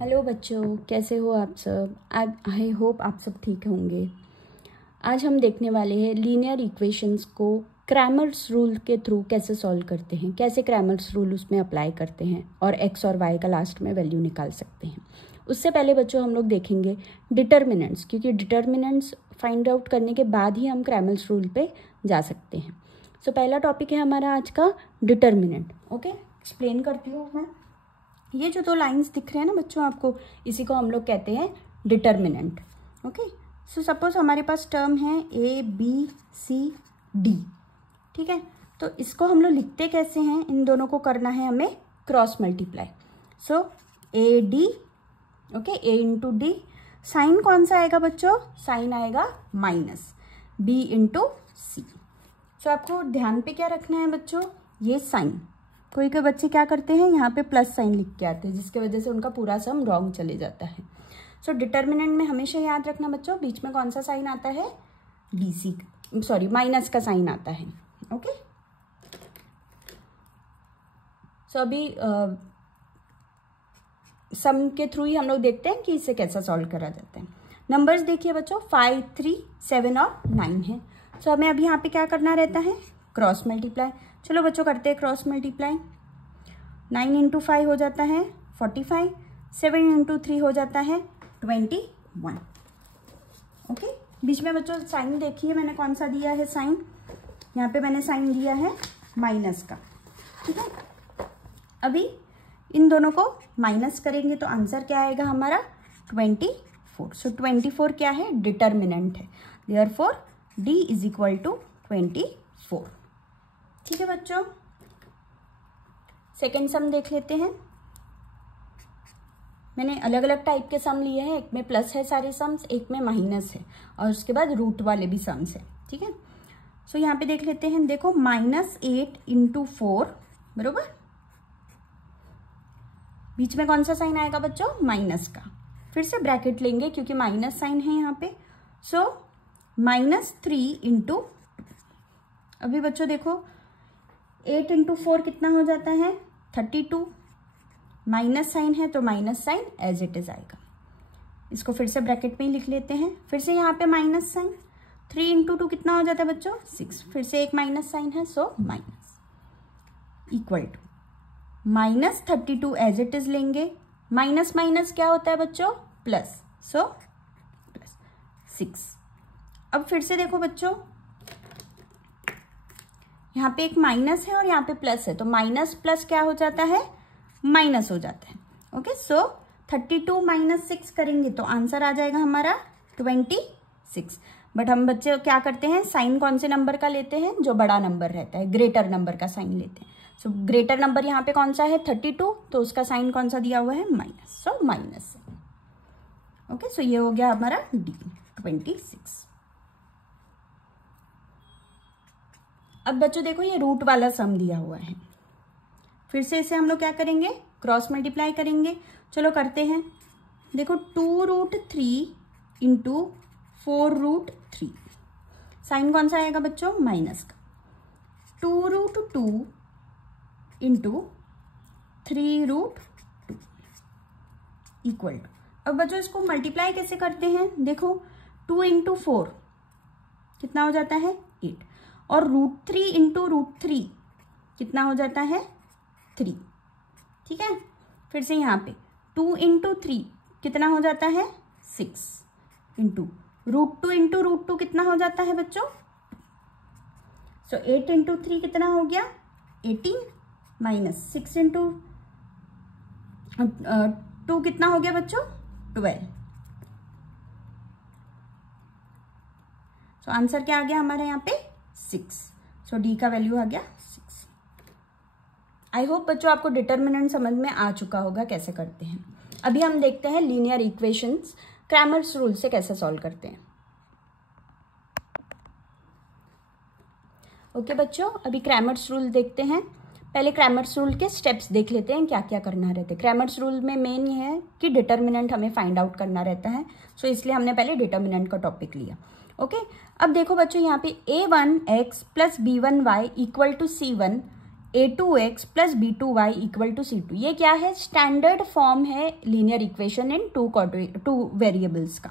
Hello बच्चों, कैसे हो आप सब। आई होप आप सब ठीक होंगे। आज हम देखने वाले हैं लीनियर इक्वेशंस को क्रैमर्स रूल के थ्रू कैसे सॉल्व करते हैं, कैसे क्रैमर्स रूल उसमें अप्लाई करते हैं और एक्स और वाई का लास्ट में वैल्यू निकाल सकते हैं। उससे पहले बच्चों हम लोग देखेंगे डिटर्मिनेंट्स, क्योंकि डिटर्मिनेंट्स फाइंड आउट करने के बाद ही हम क्रैमर्स रूल पे जा सकते हैं। सो पहला टॉपिक है हमारा आज का डिटर्मिनेंट। ओके, एक्सप्लेन करती हूँ मैं। ये जो दो लाइंस दिख रहे हैं ना बच्चों आपको, इसी को हम लोग कहते हैं डिटर्मिनेंट। ओके, सो सपोज हमारे पास टर्म है ए बी सी डी। ठीक है, तो इसको हम लोग लिखते कैसे हैं, इन दोनों को करना है हमें cross multiply. So A D, okay, A into D. Sign कौन सा आएगा बच्चों, साइन आएगा minus B into C. So आपको ध्यान पे क्या रखना है बच्चों, ये साइन। कोई कोई बच्चे क्या करते हैं, यहाँ पे प्लस साइन लिख के आते हैं, जिसकी वजह से उनका पूरा सम रॉन्ग चले जाता है। सो डिटर्मिनेंट में हमेशा याद रखना बच्चों, बीच में कौन सा साइन आता है, बीसी, सॉरी माइनस का साइन आता है। ओके, सो अभी सम के थ्रू ही हम लोग देखते हैं कि इसे कैसा सॉल्व करा जाता है। नंबर्स देखिए बच्चों, 5, 3, 7 और 9 है। सो हमें अभी यहाँ पे क्या करना रहता है, क्रॉस मल्टीप्लाई। चलो बच्चों करते हैं क्रॉस मल्टीप्लाई। 9 इंटू 5 हो जाता है 45, 7 इंटू 3 हो जाता है 21। ओके, बीच में बच्चों साइन देखिए मैंने कौन सा दिया है साइन, यहाँ पे मैंने साइन दिया है माइनस का। ठीक है, अभी इन दोनों को माइनस करेंगे तो आंसर क्या आएगा हमारा 24। सो 24 क्या है, डिटर्मिनेंट है, therefore D is equal to 24। ठीक है बच्चों, सेकेंड सम देख लेते हैं। मैंने अलग अलग टाइप के सम लिए हैं, एक में प्लस है सारे सम्स, एक में माइनस है, और उसके बाद रूट वाले भी सम्स है। ठीक है, सो यहाँ पे देख लेते हैं। देखो -8 इंटू 4 बरोबर, बीच में कौन सा साइन आएगा बच्चों, माइनस का। फिर से ब्रैकेट लेंगे क्योंकि माइनस साइन है यहाँ पे। सो -3 इंटू, अभी बच्चों देखो 8 इंटू 4 कितना हो जाता है 32, माइनस साइन है तो minus sign as it is आएगा। इसको फिर से ब्रैकेट में ही लिख लेते हैं। फिर से यहाँ पे माइनस साइन, 3 इंटू 2 कितना हो जाता है बच्चों 6, फिर से एक माइनस साइन है, so minus equal to -32 as it is लेंगे। माइनस माइनस क्या होता है बच्चों, प्लस, सो प्लस 6। अब फिर से देखो बच्चों, यहाँ पे एक माइनस है और यहाँ पे प्लस है, तो माइनस प्लस क्या हो जाता है, माइनस हो जाता है। ओके, सो 32 माइनस 6 करेंगे तो आंसर आ जाएगा हमारा 26। बट हम बच्चे क्या करते हैं, साइन कौन से नंबर का लेते हैं, जो बड़ा नंबर रहता है, ग्रेटर नंबर का साइन लेते हैं। सो ग्रेटर नंबर यहाँ पे कौन सा है 32, तो उसका साइन कौन सा दिया हुआ है, माइनस, सो माइनस। ओके, सो ये हो गया हमारा डी 26। अब बच्चों देखो ये रूट वाला सम दिया हुआ है, फिर से इसे हम लोग क्या करेंगे, क्रॉस मल्टीप्लाई करेंगे। चलो करते हैं। देखो 2√3 इंटू 4√3, साइन कौन सा आएगा बच्चों, माइनस का। 2√2 इंटू 3√2 इक्वल टू, अब बच्चों इसको मल्टीप्लाई कैसे करते हैं, देखो 2 इंटू 4 कितना हो जाता है 8, और √3 इंटू √3 कितना हो जाता है 3। ठीक है, फिर से यहाँ पे 2 इंटू 3 कितना हो जाता है 6, इंटू √2 इंटू √2 कितना हो जाता है बच्चों, सो 8 इंटू 3 कितना हो गया 18, माइनस 6 इंटू 2 कितना हो गया बच्चों 12। सो आंसर क्या आ गया हमारे यहाँ पे 6। सो डी का वैल्यू आ गया 6। आई होप बच्चों आपको डिटर्मिनेंट समझ में आ चुका होगा कैसे करते हैं। अभी हम देखते हैं लीनियर इक्वेशंस क्रैमर्स रूल से कैसे सॉल्व करते हैं। ओके बच्चों, अभी क्रैमर्स रूल देखते हैं। पहले क्रैमर्स रूल के स्टेप्स देख लेते हैं, क्या क्या करना रहता है। क्रैमर्स रूल में मेन ये है कि डिटर्मिनेंट हमें फाइंड आउट करना रहता है, सो इसलिए हमने पहले डिटर्मिनेंट का टॉपिक लिया। ओके, अब देखो बच्चों यहाँ पे a1x plus b1y equal to c1 a2x plus b2y equal to c2। ये क्या है? स्टैंडर्ड फॉर्म है linear equation in two variables का।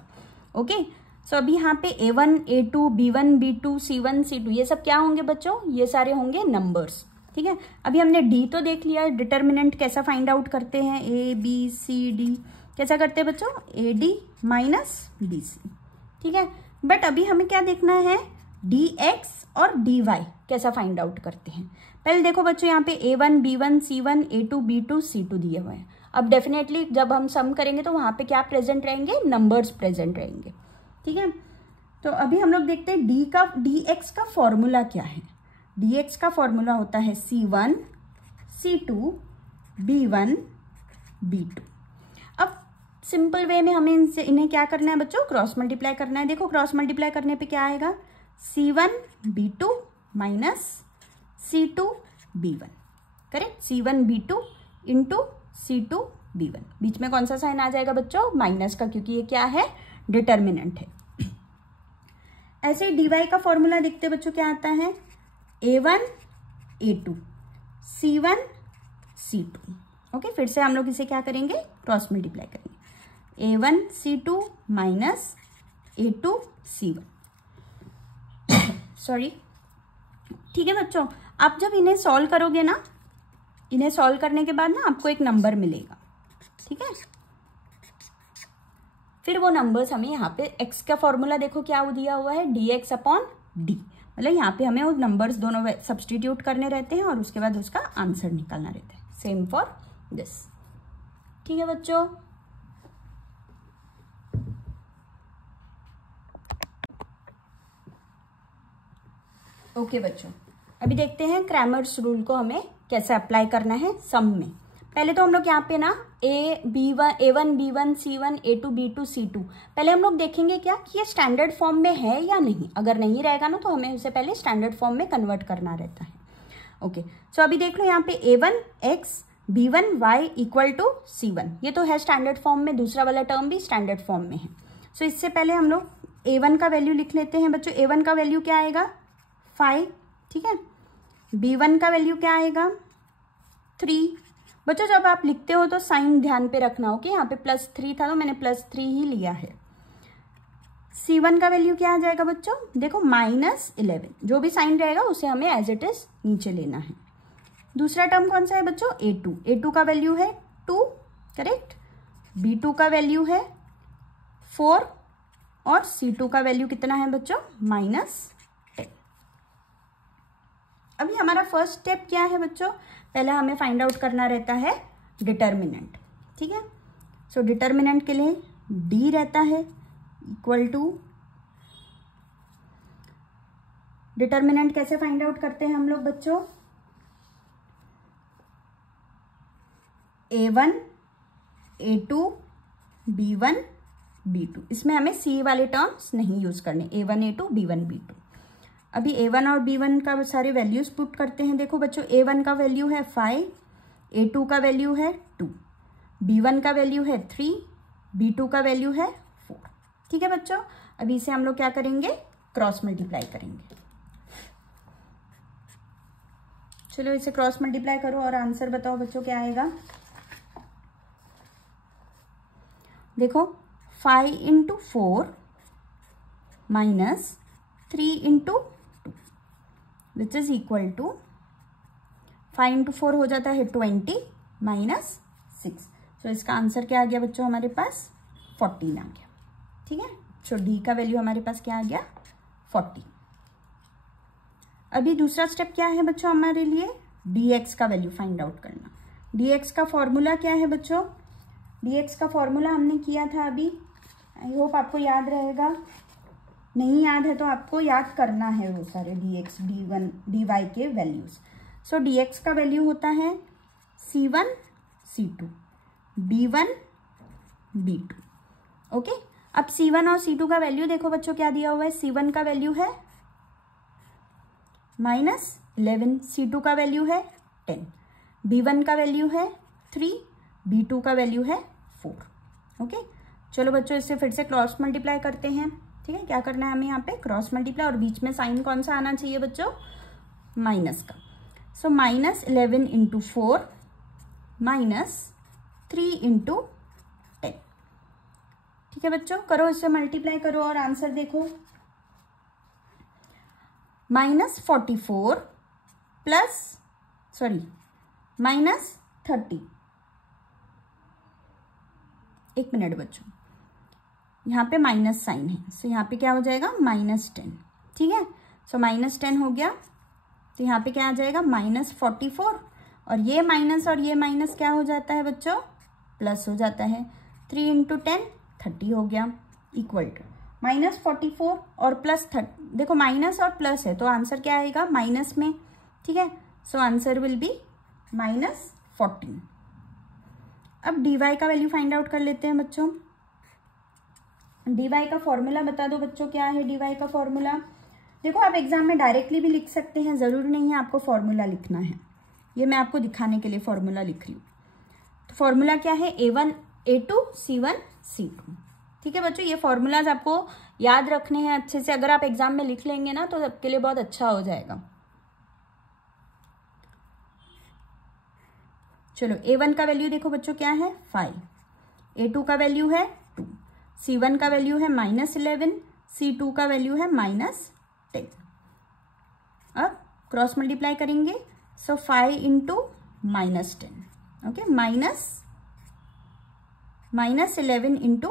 ओके, सो अभी यहाँ पे a1 a2 b1 b2 c1 c2 ये सब क्या होंगे बच्चों? ये सारे होंगे नंबर्स। ठीक है, अभी हमने डी तो देख लिया, डिटर्मिनेंट कैसा फाइंड आउट करते हैं, ए बी सी डी कैसा करते हैं बच्चों? A D minus B C. ठीक है, बट अभी हमें क्या देखना है? डी एक्स और डी वाई कैसा फाइंड आउट करते हैं। पहले देखो बच्चों, यहाँ पे a1 b1 c1 a2 b2 c2 दिए हुए हैं। अब डेफिनेटली जब हम सम करेंगे तो वहां पे क्या प्रेजेंट रहेंगे? नंबर्स प्रेजेंट रहेंगे। ठीक है, तो अभी हम लोग देखते हैं डी एक्स का फॉर्मूला क्या है। डी एक्स का फॉर्मूला होता है c1 c2 b1 b2। अब सिंपल वे में हमें इन्हें क्या करना है बच्चों? क्रॉस मल्टीप्लाई करना है। देखो क्रॉस मल्टीप्लाई करने पे क्या आएगा? c1 b2 minus c2 b1। Correct, c1 b2 into c2 b1। बीच में कौन सा साइन आ जाएगा बच्चों? माइनस का, क्योंकि ये क्या है? डिटर्मिनेंट है। ऐसे ही dy का फॉर्मूला देखते बच्चों क्या आता है? a1 a2 c1 c2। Okay, फिर से हम लोग इसे क्या करेंगे? क्रॉस मल्टीप्लाई करेंगे। a1 c2 minus a2 c1। Sorry, ठीक है बच्चों, आप जब इन्हें सॉल्व करोगे ना, इन्हें सॉल्व करने के बाद ना आपको एक नंबर मिलेगा। ठीक है, फिर वो नंबर्स हमें यहाँ पे x का फॉर्मूला देखो क्या दिया हुआ है? dx upon d। मतलब यहाँ पे हमें वो नंबर्स दोनों सब्सटीट्यूट करने रहते हैं और उसके बाद उसका आंसर निकालना रहता है। Same for this. ठीक है बच्चों, ओके बच्चों, अभी देखते हैं क्रैमर्स रूल को हमें कैसे अप्लाई करना है सम में। पहले तो हम लोग यहाँ पे ना a1 b1 c1 a2 b2 c2 पहले हम लोग देखेंगे क्या कि ये स्टैंडर्ड फॉर्म में है या नहीं। अगर नहीं रहेगा ना तो हमें उसे पहले स्टैंडर्ड फॉर्म में कन्वर्ट करना रहता है। ओके, सो अभी देख लो यहाँ पे a1 x b1 y equal to c1, ये तो है स्टैंडर्ड फॉर्म में। दूसरा वाला टर्म भी स्टैंडर्ड फॉर्म में है। सो इससे पहले हम लोग a1 का वैल्यू लिख लेते हैं बच्चों। a1 का वैल्यू क्या आएगा? 5। ठीक है, b1 का वैल्यू क्या आएगा? 3। बच्चों जब आप लिखते हो तो साइन ध्यान पे रखना हो कि यहाँ पे +3 था तो मैंने +3 ही लिया है। c1 का वैल्यू क्या आ जाएगा बच्चों? देखो -11, जो भी साइन रहेगा उसे हमें एज इट इज नीचे लेना है। दूसरा टर्म कौन सा है बच्चों? a2 का वैल्यू है 2। करेक्ट, b2 का वैल्यू है 4 और c2 का वैल्यू कितना है बच्चों? -10। अभी हमारा फर्स्ट स्टेप क्या है बच्चों? पहले हमें फाइंड आउट करना रहता है डिटर्मिनेंट। ठीक है, सो डिटर्मिनेंट के लिए d रहता है इक्वल टू, डिटर्मिनेंट कैसे फाइंड आउट करते हैं हम लोग बच्चों? a1 a2 b1 b2। इसमें हमें c वाले टर्म्स नहीं यूज करने, a1 a2 b1 b2। अभी a1 और b1 का सारे वैल्यूज पुट करते हैं। देखो बच्चों, a1 का वैल्यू है 5, a2 का वैल्यू है 2, b1 का वैल्यू है 3, b2 का वैल्यू है 4। ठीक है बच्चों, अभी इसे हम लोग क्या करेंगे? क्रॉस मल्टीप्लाई करेंगे। चलो इसे क्रॉस मल्टीप्लाई करो और आंसर बताओ बच्चों क्या आएगा। देखो 5 into 4 minus 3 into 2 which is equal to 5 into 4 हो जाता है 20 माइनस 6। सो इसका आंसर क्या आ गया बच्चों? हमारे पास 14 आ गया। ठीक है, सो डी का वैल्यू हमारे पास क्या आ गया? 40। अभी दूसरा स्टेप क्या है बच्चों हमारे लिए? dx का वैल्यू फाइंड आउट करना। dx का फॉर्मूला क्या है बच्चों? dx का फॉर्मूला हमने किया था अभी, आई होप आपको याद रहेगा। नहीं याद है तो आपको याद करना है वो सारे dx d1 dy के वैल्यूज। सो dx का वैल्यू होता है c1 c2 b1 b2। Okay, अब c1 और c2 का वैल्यू देखो बच्चों क्या दिया हुआ है। c1 का वैल्यू है -11, c2 का वैल्यू है 10, b1 का वैल्यू है 3, b2 का वैल्यू है 4। ओके, चलो बच्चों इससे फिर से क्रॉस मल्टीप्लाई करते हैं। ठीक है, क्या करना है हमें यहाँ पे? क्रॉस मल्टीप्लाई, और बीच में साइन कौन सा आना चाहिए बच्चों? माइनस का। सो -11 इंटू 4 -3 इंटू 10। ठीक है बच्चों, करो इससे मल्टीप्लाई करो और आंसर देखो। -44 प्लस -30। एक मिनट बच्चों, यहाँ पे माइनस साइन है, सो यहाँ पे क्या हो जाएगा -10। ठीक है, सो -10 हो गया, तो यहाँ पे क्या आ जाएगा -44, और ये माइनस क्या हो जाता है बच्चों, प्लस हो जाता है। 3 इंटू 10 30 हो गया, इक्वल टू -44 और प्लस 30। देखो माइनस और प्लस है तो आंसर क्या आएगा माइनस में। ठीक है, सो आंसर विल बी -14। अब dy का वैल्यू फाइंड आउट कर लेते हैं बच्चों। dy का फॉर्मूला बता दो बच्चों, क्या है dy का फॉर्मूला। देखो आप एग्जाम में डायरेक्टली भी लिख सकते हैं, जरूरी नहीं है आपको फॉर्मूला लिखना है, ये मैं आपको दिखाने के लिए फॉर्मूला लिख रही हूँ। तो फॉर्मूला क्या है, A1 A2 C1 C2। ठीक है बच्चों, ये फॉर्मूलाज आपको याद रखने हैं अच्छे से, अगर आप एग्जाम में लिख लेंगे ना तो सबके लिए बहुत अच्छा हो जाएगा। चलो A1 का वैल्यू देखो बच्चों क्या है 5, A2 का वैल्यू है 2, C1 का वैल्यू है -11, C2 का वैल्यू है -10। अब क्रॉस मल्टीप्लाई करेंगे, सो 5 इंटू -10, ओके, -11 इंटू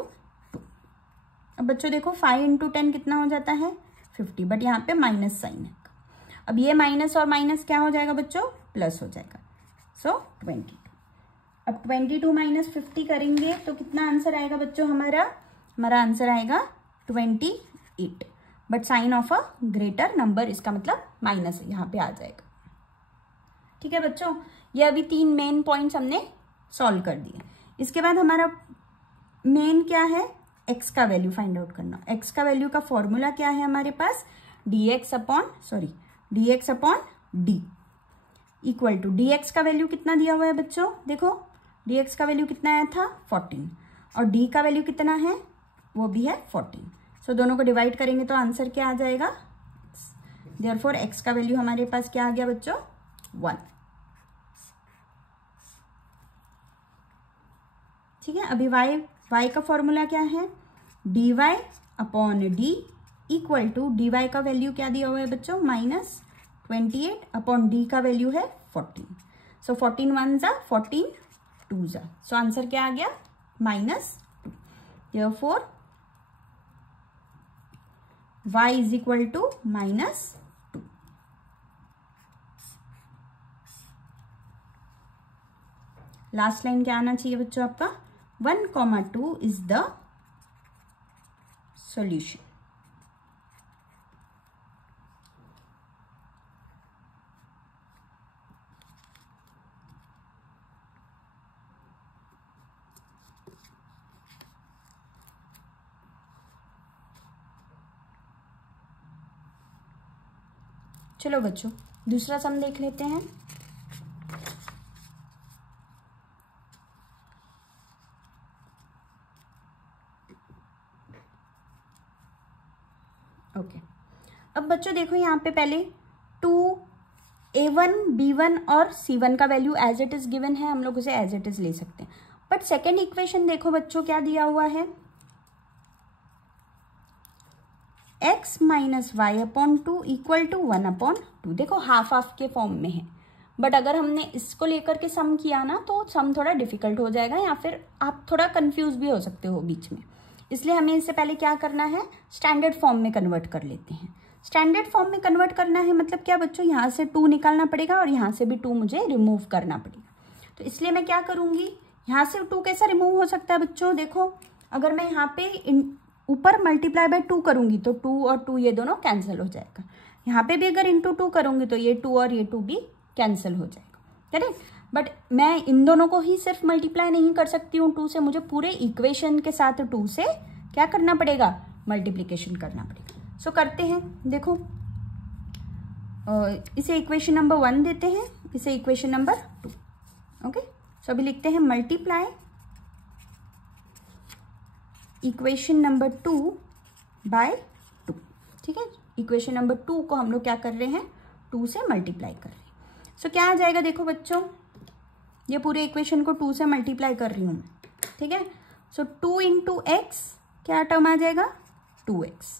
2। अब बच्चों देखो 5 इंटू 10 कितना हो जाता है 50, बट यहाँ पे माइनस साइन है। अब ये माइनस और माइनस क्या हो जाएगा बच्चों, प्लस हो जाएगा, सो 22। अब 22 माइनस 50 करेंगे तो कितना आंसर आएगा बच्चों, हमारा आंसर आएगा 28, but sign of a greater number, इसका मतलब माइनस है, यहाँ पे आ जाएगा। ठीक है बच्चों, ये अभी 3 मेन पॉइंट्स हमने सॉल्व कर दिए। इसके बाद हमारा मेन क्या है, x का वैल्यू फाइंड आउट करना। x का वैल्यू का फॉर्मूला क्या है हमारे पास, dx upon d equal to dx का वैल्यू कितना दिया हुआ है बच्चों, देखो dx का वैल्यू कितना आया था 14, और d का वैल्यू कितना है वो भी है 14। सो दोनों को डिवाइड करेंगे तो आंसर क्या आ जाएगा, देयरफॉर x का वैल्यू हमारे पास क्या आ गया बच्चों 1। ठीक है, अभी y का फॉर्मूला क्या है, dy upon d equal to dy का वैल्यू क्या दिया हुआ है बच्चों -28 अपॉन d का वैल्यू है 14। सो 14 1 जा 14 2 जा, सो आंसर क्या आ गया -2। Therefore y is equal to -2। Last line क्या आना चाहिए बच्चों आपका, 1,2 इज द सॉल्यूशन। चलो बच्चों दूसरा सम देख लेते हैं। ओके, अब बच्चों देखो यहाँ पे पहले 2a1 b1 और c1 का value as it is given है, हम लोग उसे एज इट इज ले सकते हैं। बट सेकेंड इक्वेशन देखो बच्चों क्या दिया हुआ है, x minus Y upon 2 equal to 1/2। देखो हाफ हाफ के फॉर्म में है, बट अगर हमने इसको लेकर के सम किया ना तो सम थोड़ा डिफिकल्ट हो जाएगा, या फिर आप थोड़ा कंफ्यूज भी हो सकते हो बीच में। इसलिए हमें इससे पहले क्या करना है, स्टैंडर्ड फॉर्म में कन्वर्ट कर लेते हैं। स्टैंडर्ड फॉर्म में कन्वर्ट करना है मतलब क्या बच्चों, यहाँ से 2 निकालना पड़ेगा और यहाँ से भी 2 मुझे रिमूव करना पड़ेगा। तो इसलिए मैं क्या करूँगी, यहाँ से 2 कैसा रिमूव हो सकता है बच्चों, देखो अगर मैं यहाँ पे ऊपर मल्टीप्लाई बाय 2 करूँगी तो 2 और 2 ये दोनों कैंसिल हो जाएगा। यहाँ पे भी अगर इंटू 2 करूँगी तो ये 2 और ये 2 भी कैंसिल हो जाएगा, करेक्ट। बट मैं इन दोनों को ही सिर्फ मल्टीप्लाई नहीं कर सकती हूँ 2 से, मुझे पूरे इक्वेशन के साथ 2 से क्या करना पड़ेगा, मल्टीप्लिकेशन करना पड़ेगा। सो करते हैं, देखो इसे इक्वेशन नंबर 1 देते हैं, इसे इक्वेशन नंबर 2। ओके, सो अभी लिखते हैं मल्टीप्लाई इक्वेशन नंबर 2 बाय 2। ठीक है, इक्वेशन नंबर 2 को हम लोग क्या कर रहे हैं, 2 से मल्टीप्लाई कर रहे हैं। सो क्या आ जाएगा देखो बच्चों, ये पूरे इक्वेशन को 2 से मल्टीप्लाई कर रही हूँ मैं, ठीक है। सो 2 इंटू एक्स क्या टर्म आ जाएगा 2x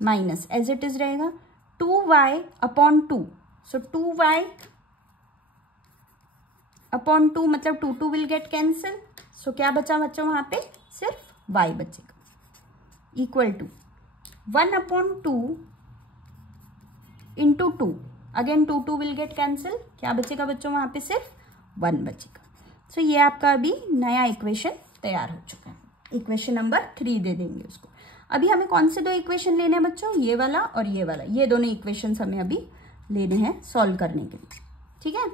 minus as it is रहेगा 2y अपॉन 2। सो 2y अपॉन 2 मतलब 2 विल गेट कैंसिल। सो क्या बचा बच्चों वहां पे, सिर्फ y बचेगा, equal to 1 upon 2 into 2, again 2 will get cancel, क्या बचेगा बच्चों वहां पे, सिर्फ 1 बचेगा। सो ये आपका अभी नया इक्वेशन तैयार हो चुका है। इक्वेशन नंबर 3 दे देंगे उसको। अभी हमें कौन से 2 इक्वेशन लेने हैं बच्चों, ये वाला और ये वाला, ये दोनों इक्वेशंस हमें अभी लेने हैं सॉल्व करने के लिए, ठीक है।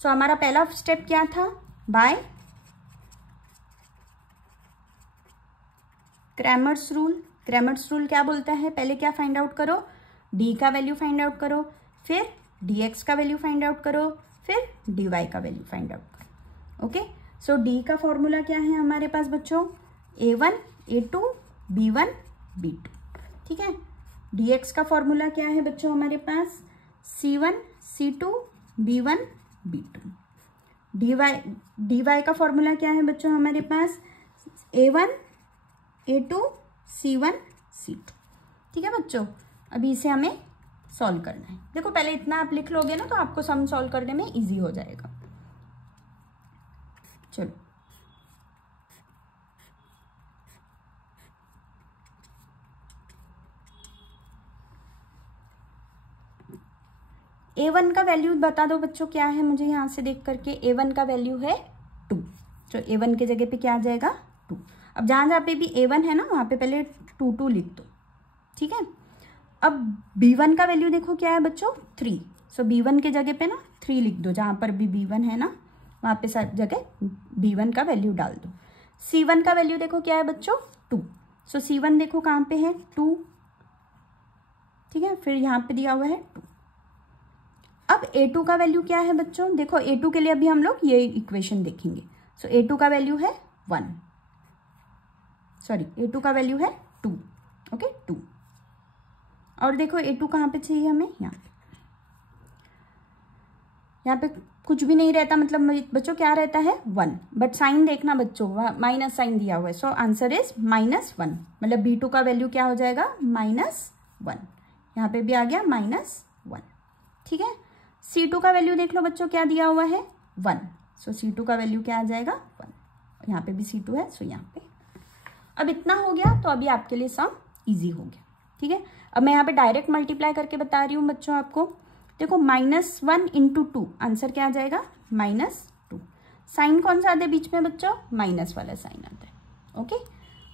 सो हमारा पहला स्टेप क्या था, by Cramer's rule. Cramer's rule क्या बोलता है, पहले क्या फाइंड आउट करो, डी का वैल्यू फाइंड आउट करो, फिर dx का वैल्यू फाइंड आउट करो, फिर dy का वैल्यू फाइंड आउट करो। ओके, सो d का फॉर्मूला क्या है हमारे पास बच्चों, a1 a2 b1 b2, ठीक है। dx का फॉर्मूला क्या है बच्चों हमारे पास, c1 c2 b1 b2। dy का फॉर्मूला क्या है बच्चों हमारे पास, a1 a2 c1 c2, ठीक है बच्चों। अभी इसे हमें सॉल्व करना है। देखो पहले इतना आप लिख लोगे ना तो आपको सम सॉल्व करने में इजी हो जाएगा। चलो a1 का वैल्यू बता दो बच्चों क्या है मुझे यहाँ से देख करके, a1 का वैल्यू है 2। तो a1 के जगह पे क्या आ जाएगा 2। अब जहाँ पे भी a1 है ना वहाँ पे पहले 2 लिख दो, ठीक है। अब b1 का वैल्यू देखो क्या है बच्चों 3। सो b1 के जगह पे ना 3 लिख दो, जहाँ पर भी b1 है ना वहाँ पे सब जगह b1 का वैल्यू डाल दो। c1 का वैल्यू देखो क्या है बच्चों 2। सो c1 देखो कहाँ पे है 2, ठीक है, फिर यहाँ पे दिया हुआ है 2। अब a2 का वैल्यू क्या है बच्चों, देखो a2 के लिए अभी हम लोग ये इक्वेशन देखेंगे। सो a2 का वैल्यू है 1, सॉरी a2 का वैल्यू है 2, ओके 2। और देखो a2 कहाँ पे चाहिए हमें, यहाँ पे कुछ भी नहीं रहता, मतलब बच्चों क्या रहता है 1, बट साइन देखना बच्चों माइनस साइन दिया हुआ है। सो आंसर इज -1, मतलब b2 का वैल्यू क्या हो जाएगा -1, यहाँ पे भी आ गया -1, ठीक है। c2 का वैल्यू देख लो बच्चों क्या दिया हुआ है 1। सो c2 का वैल्यू क्या आ जाएगा 1, यहाँ पे भी c2 है, सो यहाँ पे। अब इतना हो गया तो अभी आपके लिए सम इजी हो गया, ठीक है। अब मैं यहाँ पे डायरेक्ट मल्टीप्लाई करके बता रही हूँ बच्चों आपको। देखो -1 इंटू 2, आंसर क्या आ जाएगा -2। साइन कौन सा आता है बीच में बच्चों, माइनस वाला साइन आता है, ओके।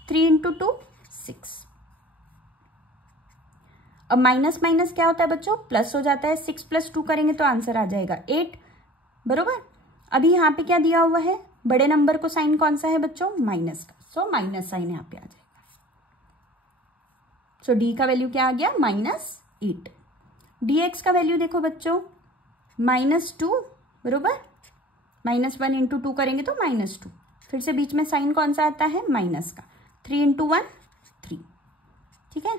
3 इंटू 2 6। अब माइनस माइनस क्या होता है बच्चों, प्लस हो जाता है। 6 + 2 करेंगे तो आंसर आ जाएगा 8, बरोबर। अभी यहाँ पे क्या दिया हुआ है, बड़े नंबर को साइन कौन सा है बच्चों, माइनस का। सो माइनस साइन यहाँ पे आ जाएगा। सो डी का वैल्यू क्या आ गया -8। dx का वैल्यू देखो बच्चों -2, बरोबर। -1 इंटू 2 करेंगे तो -2, फिर से बीच में साइन कौन सा आता है, माइनस का। 3 इंटू 1 3, ठीक है।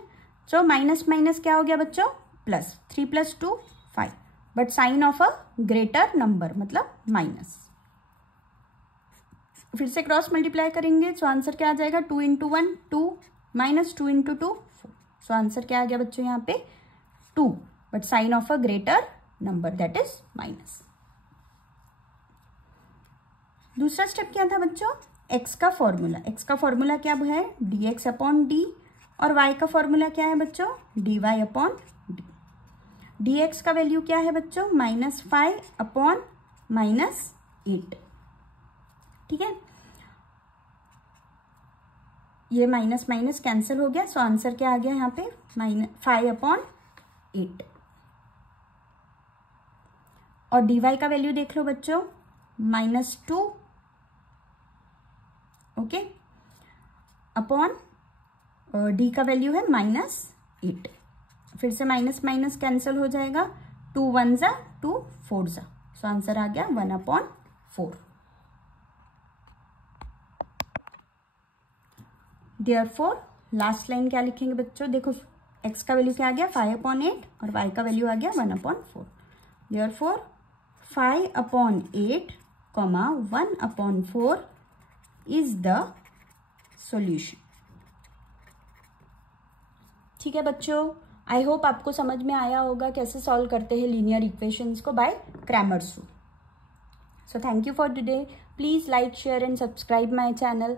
सो माइनस माइनस क्या हो गया बच्चों plus, 3 + 2 5, but sign of a greater number मतलब माइनस। फिर से क्रॉस मल्टीप्लाई करेंगे, सो आंसर क्या आ जाएगा 2 इंटू 1 2, -2 इंटू 2 4। सो आंसर क्या आ गया बच्चों यहाँ पे 2, but sign of a greater number that is minus. दूसरा स्टेप क्या था बच्चों, x का फॉर्मूला। x का फॉर्मूला क्या है dx अपॉन डी, और y का फॉर्मूला क्या है बच्चों dy अपॉन डी। dx का वैल्यू क्या है बच्चों -5 अपॉन -8, ठीक है। ये माइनस माइनस कैंसिल हो गया, सो आंसर क्या आ गया यहाँ पे -5 अपॉन 8। और dy का वैल्यू देख लो बच्चों -2, ओके, अपॉन डी का वैल्यू है -8। फिर से माइनस माइनस कैंसिल हो जाएगा, 2 1 जा 2 4 जा, सो आंसर आ गया 1/4। देयरफॉर लास्ट लाइन क्या लिखेंगे बच्चों, देखो x का वैल्यू क्या आ गया 5/8 और y का वैल्यू आ गया 1/4। Therefore 5/8, 1/4 is the solution. ठीक है बच्चों, आई होप आपको समझ में आया होगा कैसे सॉल्व करते हैं लीनियर इक्वेशंस को by Cramer's rule. So thank you for today. Please like, share and subscribe my channel.